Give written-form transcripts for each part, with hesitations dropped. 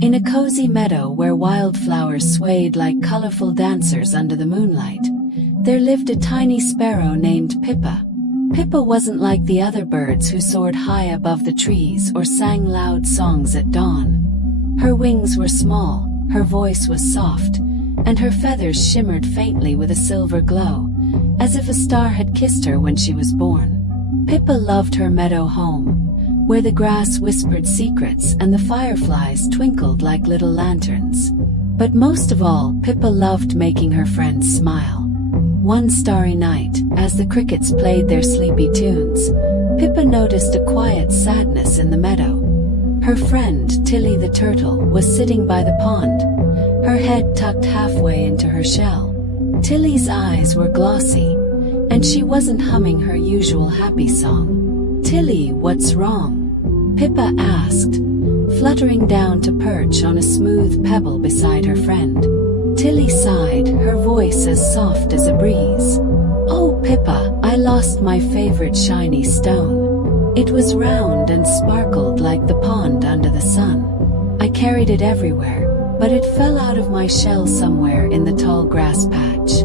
In a cozy meadow where wildflowers swayed like colorful dancers under the moonlight, there lived a tiny sparrow named Pippa. Pippa wasn't like the other birds who soared high above the trees or sang loud songs at dawn. Her wings were small, her voice was soft, and her feathers shimmered faintly with a silver glow, as if a star had kissed her when she was born. Pippa loved her meadow home, where the grass whispered secrets and the fireflies twinkled like little lanterns. But most of all, Pippa loved making her friends smile. One starry night, as the crickets played their sleepy tunes, Pippa noticed a quiet sadness in the meadow. Her friend, Tilly the turtle, was sitting by the pond, her head tucked halfway into her shell. Tilly's eyes were glossy, and she wasn't humming her usual happy song. "Tilly, what's wrong?" Pippa asked, fluttering down to perch on a smooth pebble beside her friend. Tilly sighed, her voice as soft as a breeze. "Oh, Pippa, I lost my favorite shiny stone. It was round and sparkled like the pond under the sun. I carried it everywhere, but it fell out of my shell somewhere in the tall grass patch.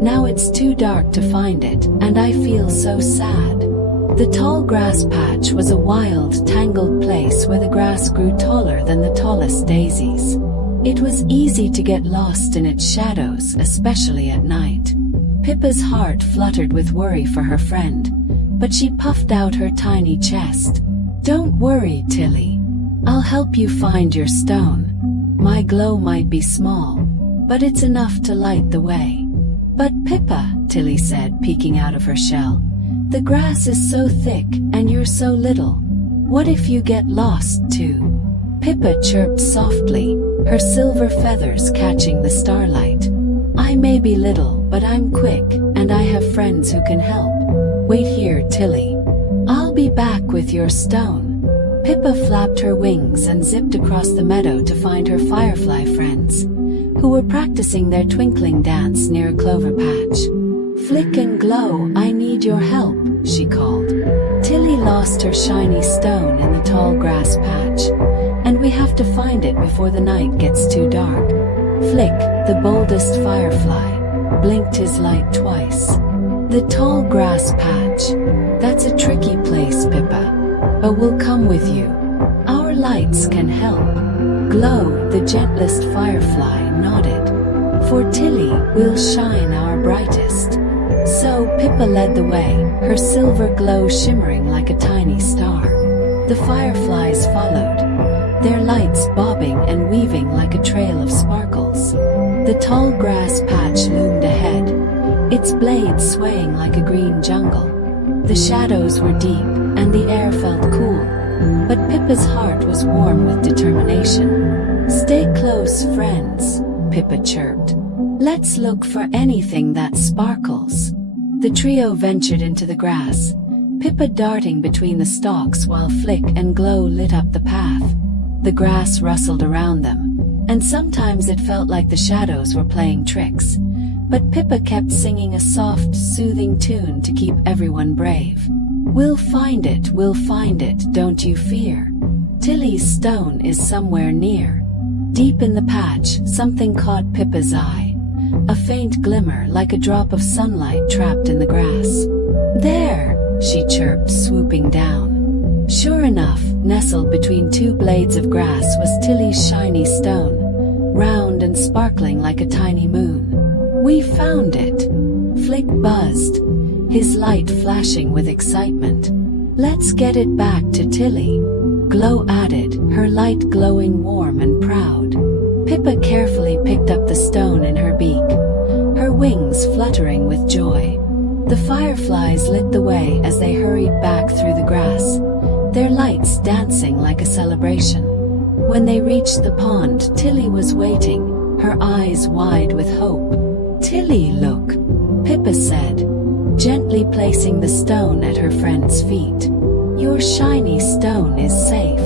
Now it's too dark to find it, and I feel so sad." The tall grass patch was a wild, tangled place where the grass grew taller than the tallest daisies. It was easy to get lost in its shadows, especially at night. Pippa's heart fluttered with worry for her friend, but she puffed out her tiny chest. "Don't worry, Tilly. I'll help you find your stone. My glow might be small, but it's enough to light the way." "But Pippa," Tilly said, peeking out of her shell, "the grass is so thick, and you're so little. What if you get lost too?" Pippa chirped softly, her silver feathers catching the starlight. "I may be little, but I'm quick, and I have friends who can help. Wait here, Tilly. I'll be back with your stone." Pippa flapped her wings and zipped across the meadow to find her firefly friends, who were practicing their twinkling dance near a clover patch. "Flick and glow, I need your help," she called. "Tilly lost her shiny stone in the tall grass patch, and we have to find it before the night gets too dark." Flick, the boldest firefly, blinked his light twice. "The tall grass patch. That's a tricky place, Pippa, but we'll come with you. Our lights can help." Glow, the gentlest firefly, nodded. "For Tilly, we'll shine our brightest." So Pippa led the way, her silver glow shimmering like a tiny star. The fireflies followed, their lights bobbing and weaving like a trail of sparkles. The tall grass patch loomed ahead, its blades swaying like a green jungle. The shadows were deep, and the air felt cool, but Pippa's heart was warm with determination. "Stay close, friends," Pippa chirped. "Let's look for anything that sparkles." The trio ventured into the grass, Pippa darting between the stalks while Flick and Glow lit up the path. The grass rustled around them, and sometimes it felt like the shadows were playing tricks. But Pippa kept singing a soft, soothing tune to keep everyone brave. We'll find it, don't you fear. Tilly's stone is somewhere near." Deep in the patch, something caught Pippa's eye. A faint glimmer like a drop of sunlight trapped in the grass. "There!" she chirped, swooping down. Sure enough, nestled between two blades of grass was Tilly's shiny stone, round and sparkling like a tiny moon. "We found it!" Flick buzzed, his light flashing with excitement. "Let's get it back to Tilly," Glow added, her light glowing warm and proud. Pippa carefully picked up the stone in her beak, her wings fluttering with joy. The fireflies lit the way as they hurried back through the grass, their lights dancing like a celebration. When they reached the pond, Tilly was waiting, her eyes wide with hope. "Tilly, look," Pippa said, gently placing the stone at her friend's feet. "Your shiny stone is safe."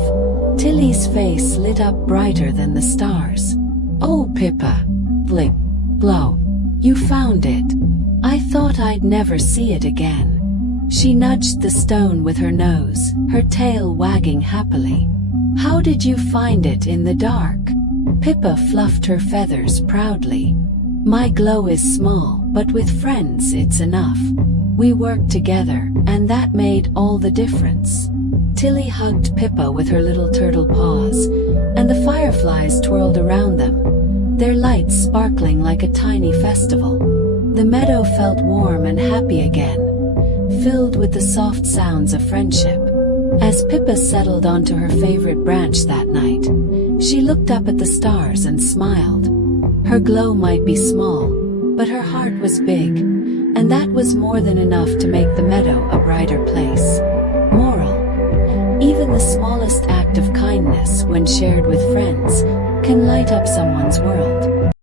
Tilly's face lit up brighter than the stars. "Oh, Pippa," Flick, Glow, "you found it. I thought I'd never see it again." She nudged the stone with her nose, her tail wagging happily. "How did you find it in the dark?" Pippa fluffed her feathers proudly. "My glow is small, but with friends it's enough. We worked together, and that made all the difference." Tilly hugged Pippa with her little turtle paws, and the fireflies twirled around them, their lights sparkling like a tiny festival. The meadow felt warm and happy again, filled with the soft sounds of friendship. As Pippa settled onto her favorite branch that night, she looked up at the stars and smiled. Her glow might be small, but her heart was big, and that was more than enough to make the meadow a brighter place. Moral: even the smallest act of kindness, when shared with friends, can light up someone's world.